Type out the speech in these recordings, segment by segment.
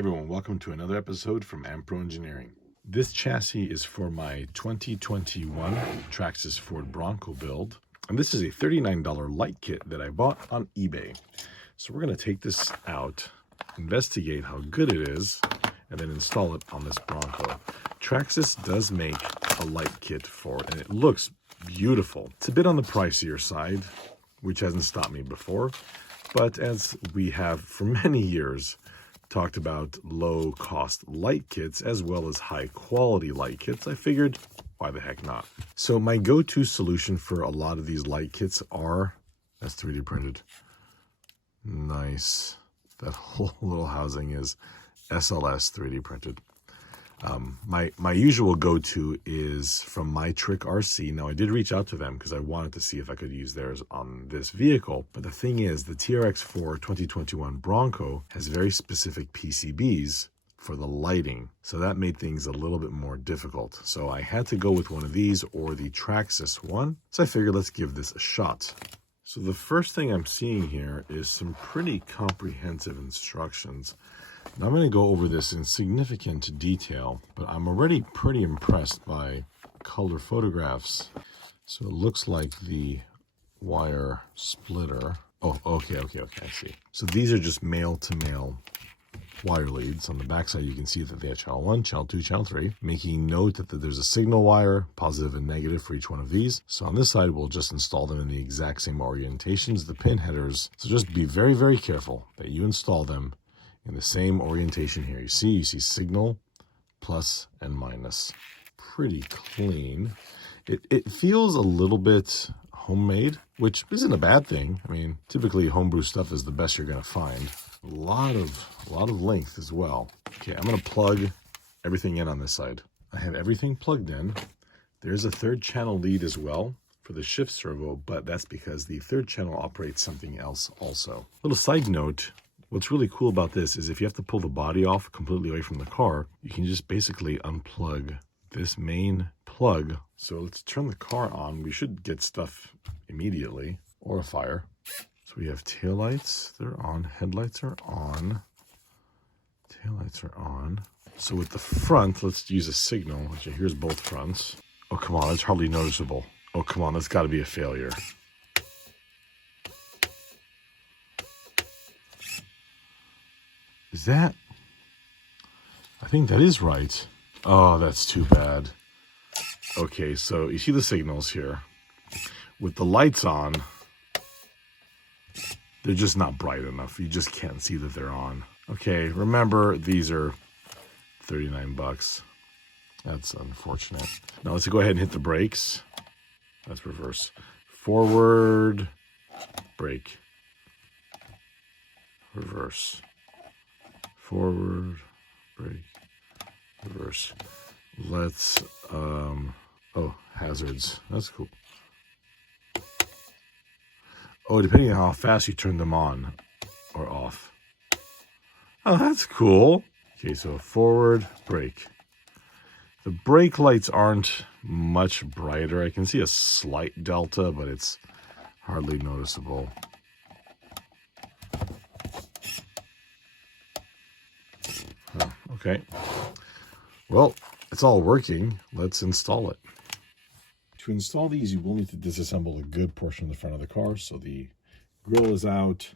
everyone, welcome to another episode from Ampro Engineering. This chassis is for my 2021 Traxxas Ford Bronco build, and this is a $39 light kit that I bought on eBay. So we're going to take this out, investigate how good it is, and then install it on this Bronco. Traxxas does make a light kit for it, and it looks beautiful. It's a bit on the pricier side, which hasn't stopped me before, but as we have for many years talked about low-cost light kits as well as high-quality light kits, I figured, why the heck not? So my go-to solution for a lot of these light kits are, that's 3D printed. Nice. That whole little housing is SLS 3D printed. My usual go-to is from My Trick RC. Now, I did reach out to them because I wanted to see if I could use theirs on this vehicle. But the thing is, the TRX4 2021 Bronco has very specific PCBs for the lighting. So that made things a little bit more difficult. So I had to go with one of these or the Traxxas one. So I figured let's give this a shot. So the first thing I'm seeing here is some pretty comprehensive instructions. Now I'm going to go over this in significant detail, but I'm already pretty impressed by color photographs. So it looks like the wire splitter. Oh, okay, I see. So these are just male-to-male wire leads. On the backside, you can see that they have channel 1, channel 2, channel 3, making note that there's a signal wire, positive and negative for each one of these. So on this side, we'll just install them in the exact same orientations, the pin headers. So just be very, very careful that you install them in the same orientation here. You see signal, plus and minus. Pretty clean. It feels a little bit homemade, which isn't a bad thing. I mean, typically homebrew stuff is the best you're gonna find. A lot of length as well. Okay, I'm gonna plug everything in on this side. I have everything plugged in. There's a third channel lead as well for the shift servo, but that's because the third channel operates something else also. Little side note, what's really cool about this is if you have to pull the body off completely away from the car, you can just basically unplug this main plug. So let's turn the car on. We should get stuff immediately, or a fire. So we have taillights, they're on, headlights are on, taillights are on. So with the front, let's use a signal. Okay, here's both fronts. Oh, come on, that's hardly noticeable. Oh, come on, that's gotta be a failure. Is that? I think that is right. Oh, that's too bad. Okay, so you see the signals here. With the lights on, they're just not bright enough. You just can't see that they're on. Okay, remember, these are 39 bucks. That's unfortunate. Now let's go ahead and hit the brakes. That's reverse. Forward, brake. Reverse. Forward, brake, reverse. Let's, oh, hazards. That's cool. Oh, depending on how fast you turn them on or off. Oh, that's cool. Okay, so forward, brake. The brake lights aren't much brighter. I can see a slight delta, but it's hardly noticeable. Oh, okay. Well, it's all working. Let's install it. To install these, you will need to disassemble a good portion of the front of the car. So the grille is out,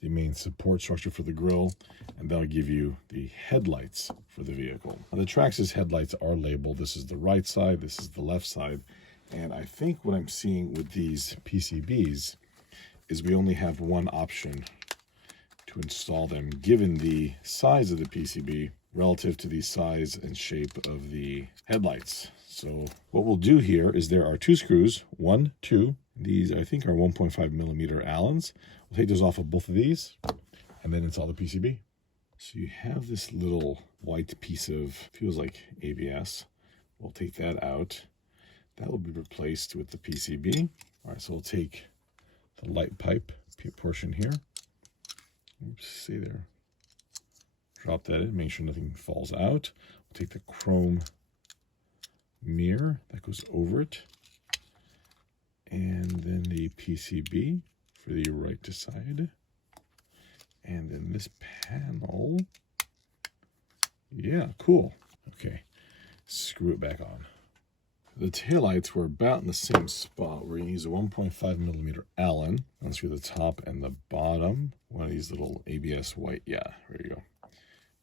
the main support structure for the grille, and that'll give you the headlights for the vehicle. Now, the Traxxas headlights are labeled. This is the right side, this is the left side. And I think what I'm seeing with these PCBs is we only have one option to install them, given the size of the PCB relative to the size and shape of the headlights. So what we'll do here is there are two screws, 1, 2. These I think are 1.5 millimeter Allens. We'll take those off of both of these and then install the PCB. So you have this little white piece of, feels like ABS. We'll take that out. That will be replaced with the PCB. All right, so we'll take the light pipe portion here. Oops, see there. Drop that in, make sure nothing falls out. We'll take the chrome mirror that goes over it. And then the PCB for the right to side. And then this panel Yeah, cool. Okay, screw it back on. The taillights were about in the same spot. We're going to use a 1.5 millimeter Allen. Unscrew the top and the bottom. One of these little ABS white. Yeah, there you go.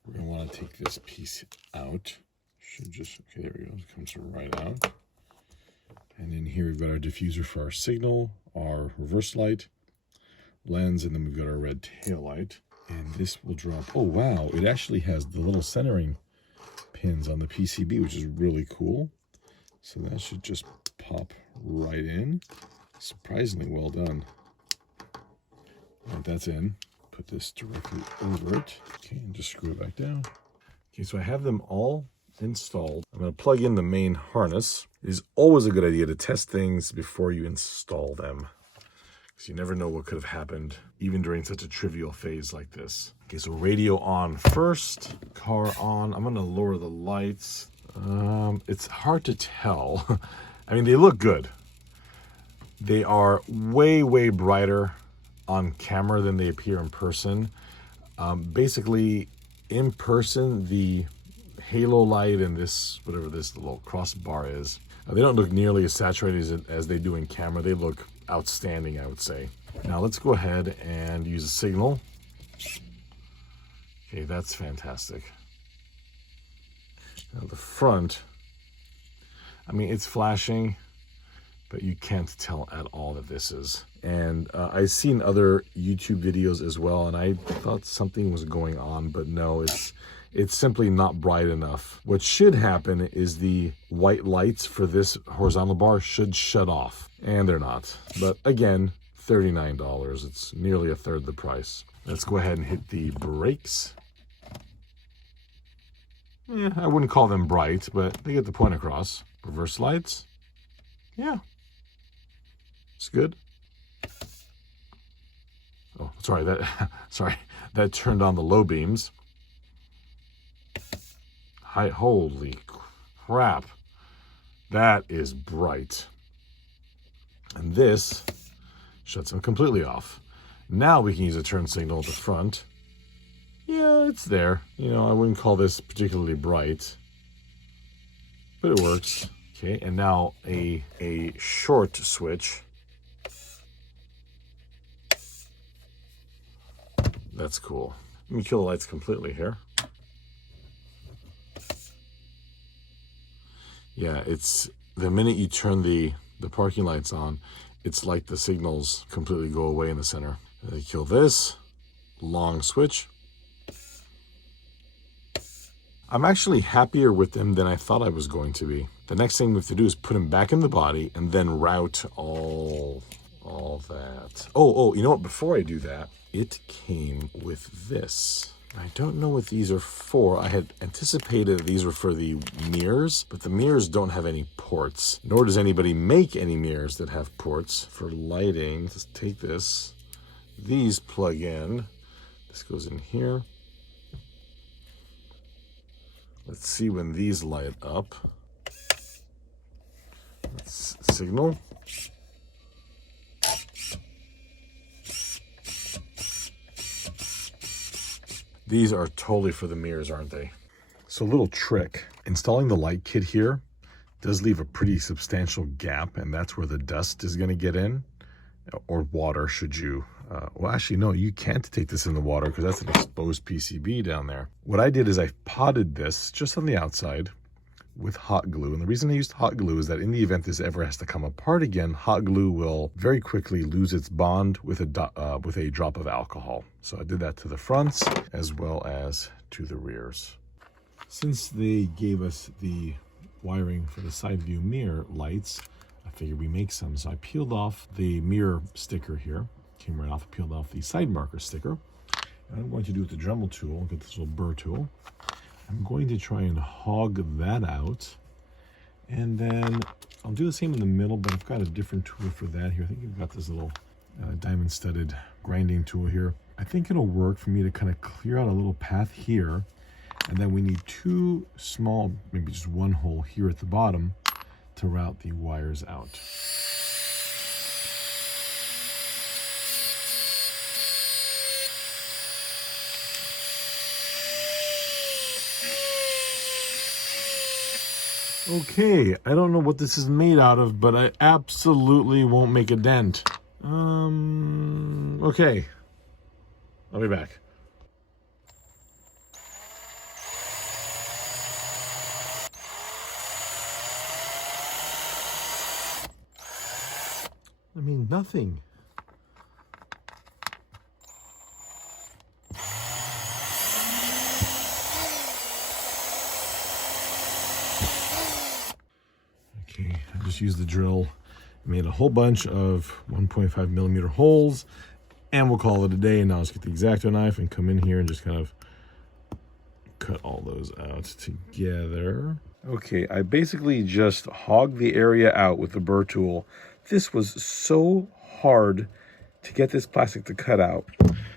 We're going to want to take this piece out. Should just, okay, there we go. It comes right out. And in here we've got our diffuser for our signal, our reverse light, lens, and then we've got our red tail light. And this will drop. Oh, wow. It actually has the little centering pins on the PCB, which is really cool. So that should just pop right in. Surprisingly well done. And that's in. Put this directly over it. Okay, and just screw it back down. Okay, so I have them all installed. I'm going to plug in the main harness. It is always a good idea to test things before you install them, because you never know what could have happened, even during such a trivial phase like this. Okay, so radio on first, car on. I'm going to lower the lights. It's hard to tell. I mean, they look good. They are way, way brighter on camera than they appear in person. Basically, in person, the halo light and this, whatever this little crossbar is, they don't look nearly as saturated as they do in camera. They look outstanding, I would say. Now let's go ahead and use a signal. Okay, that's fantastic. Now the front, I mean, it's flashing, but you can't tell at all that this is. And I've seen other YouTube videos as well, and I thought something was going on, but no, it's simply not bright enough. What should happen is the white lights for this horizontal bar should shut off, and they're not. But again, $39. It's nearly a third the price. Let's go ahead and hit the brakes. Yeah, I wouldn't call them bright, but they get the point across. Reverse lights. Yeah, it's good. Oh, sorry, that turned on the low beams. Holy crap. That is bright. And this shuts them completely off. Now we can use a turn signal at the front. Yeah, it's there. You know, I wouldn't call this particularly bright, but it works. Okay, and now a short switch. That's cool. Let me kill the lights completely here. Yeah, it's the minute you turn the parking lights on, it's like the signals completely go away in the center. I kill this, long switch. I'm actually happier with them than I thought I was going to be. The next thing we have to do is put them back in the body and then route all that. Oh, you know what? Before I do that, it came with this. I don't know what these are for. I had anticipated these were for the mirrors, but the mirrors don't have any ports, nor does anybody make any mirrors that have ports for lighting. Just take this. These plug in. This goes in here. Let's see when these light up. Let's signal. These are totally for the mirrors, aren't they? So a little trick. Installing the light kit here does leave a pretty substantial gap, and that's where the dust is going to get in, or water should you. Well, actually, no, you can't take this in the water because that's an exposed PCB down there. What I did is I potted this just on the outside with hot glue. And the reason I used hot glue is that in the event this ever has to come apart again, hot glue will very quickly lose its bond with a drop of alcohol. So I did that to the fronts as well as to the rears. Since they gave us the wiring for the side view mirror lights, I figured we make some. So I peeled off the mirror sticker here. Came right off, peeled off the side marker sticker. And I'm going to do with the Dremel tool, get this little burr tool. I'm going to try and hog that out. And then I'll do the same in the middle, but I've got a different tool for that here. I think I've got this little diamond studded grinding tool here. I think it'll work for me to kind of clear out a little path here. And then we need two small, maybe just one hole here at the bottom to route the wires out. Okay, I don't know what this is made out of, but I absolutely won't make a dent. Okay. I'll be back. I mean, nothing. Okay, I just used the drill, made a whole bunch of 1.5 millimeter holes, and we'll call it a day. And now let's get the X-Acto knife and come in here and just kind of cut all those out together. Okay, I basically just hogged the area out with the burr tool. This was so hard to get this plastic to cut out.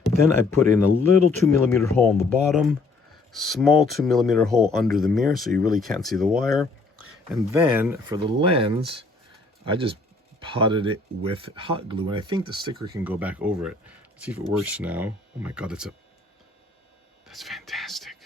Then I put in a little 2 millimeter hole on the bottom, small 2 millimeter hole under the mirror so you really can't see the wire. And then for the lens, I just potted it with hot glue, and I think the sticker can go back over it. Let's see if it works now. Oh my God, that's fantastic.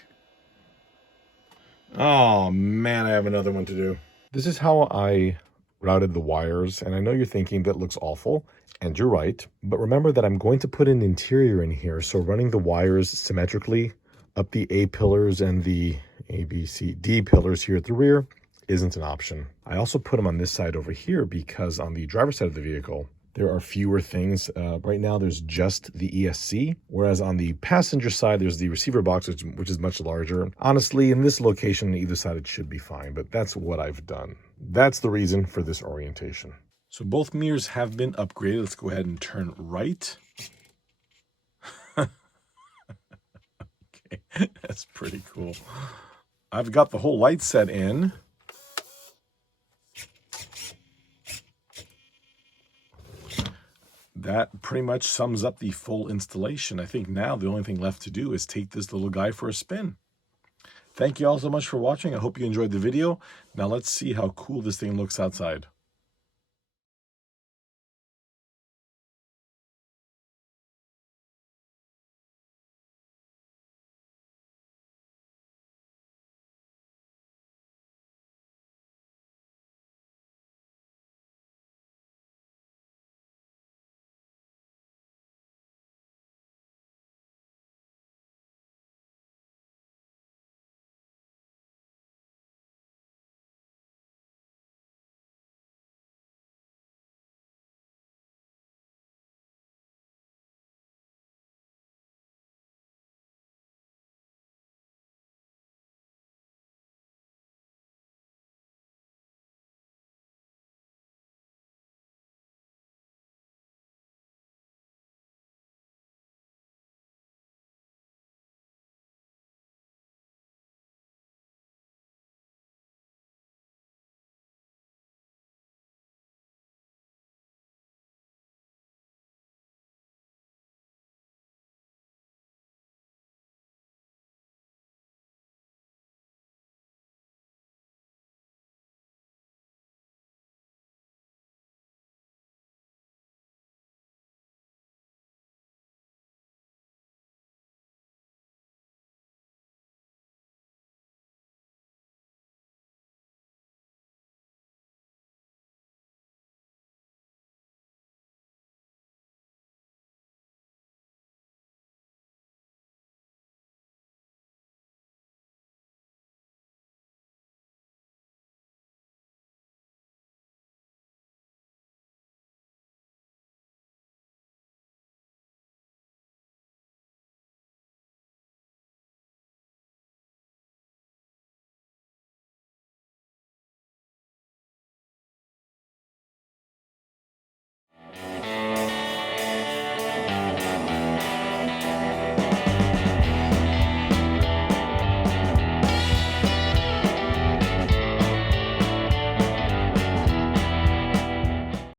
Oh man, I have another one to do. This is how I routed the wires, and I know you're thinking that looks awful, and you're right, but remember that I'm going to put an interior in here, so running the wires symmetrically up the A pillars and the A, B, C, D pillars here at the rear isn't an option. I also put them on this side over here because on the driver's side of the vehicle, there are fewer things. Right now, there's just the ESC, whereas on the passenger side, there's the receiver box, which is much larger. Honestly, in this location, on either side, it should be fine, but that's what I've done. That's the reason for this orientation. So both mirrors have been upgraded. Let's go ahead and turn right. Okay, that's pretty cool. I've got the whole light set in. That pretty much sums up the full installation. I think now the only thing left to do is take this little guy for a spin. Thank you all so much for watching. I hope you enjoyed the video. Now let's see how cool this thing looks outside.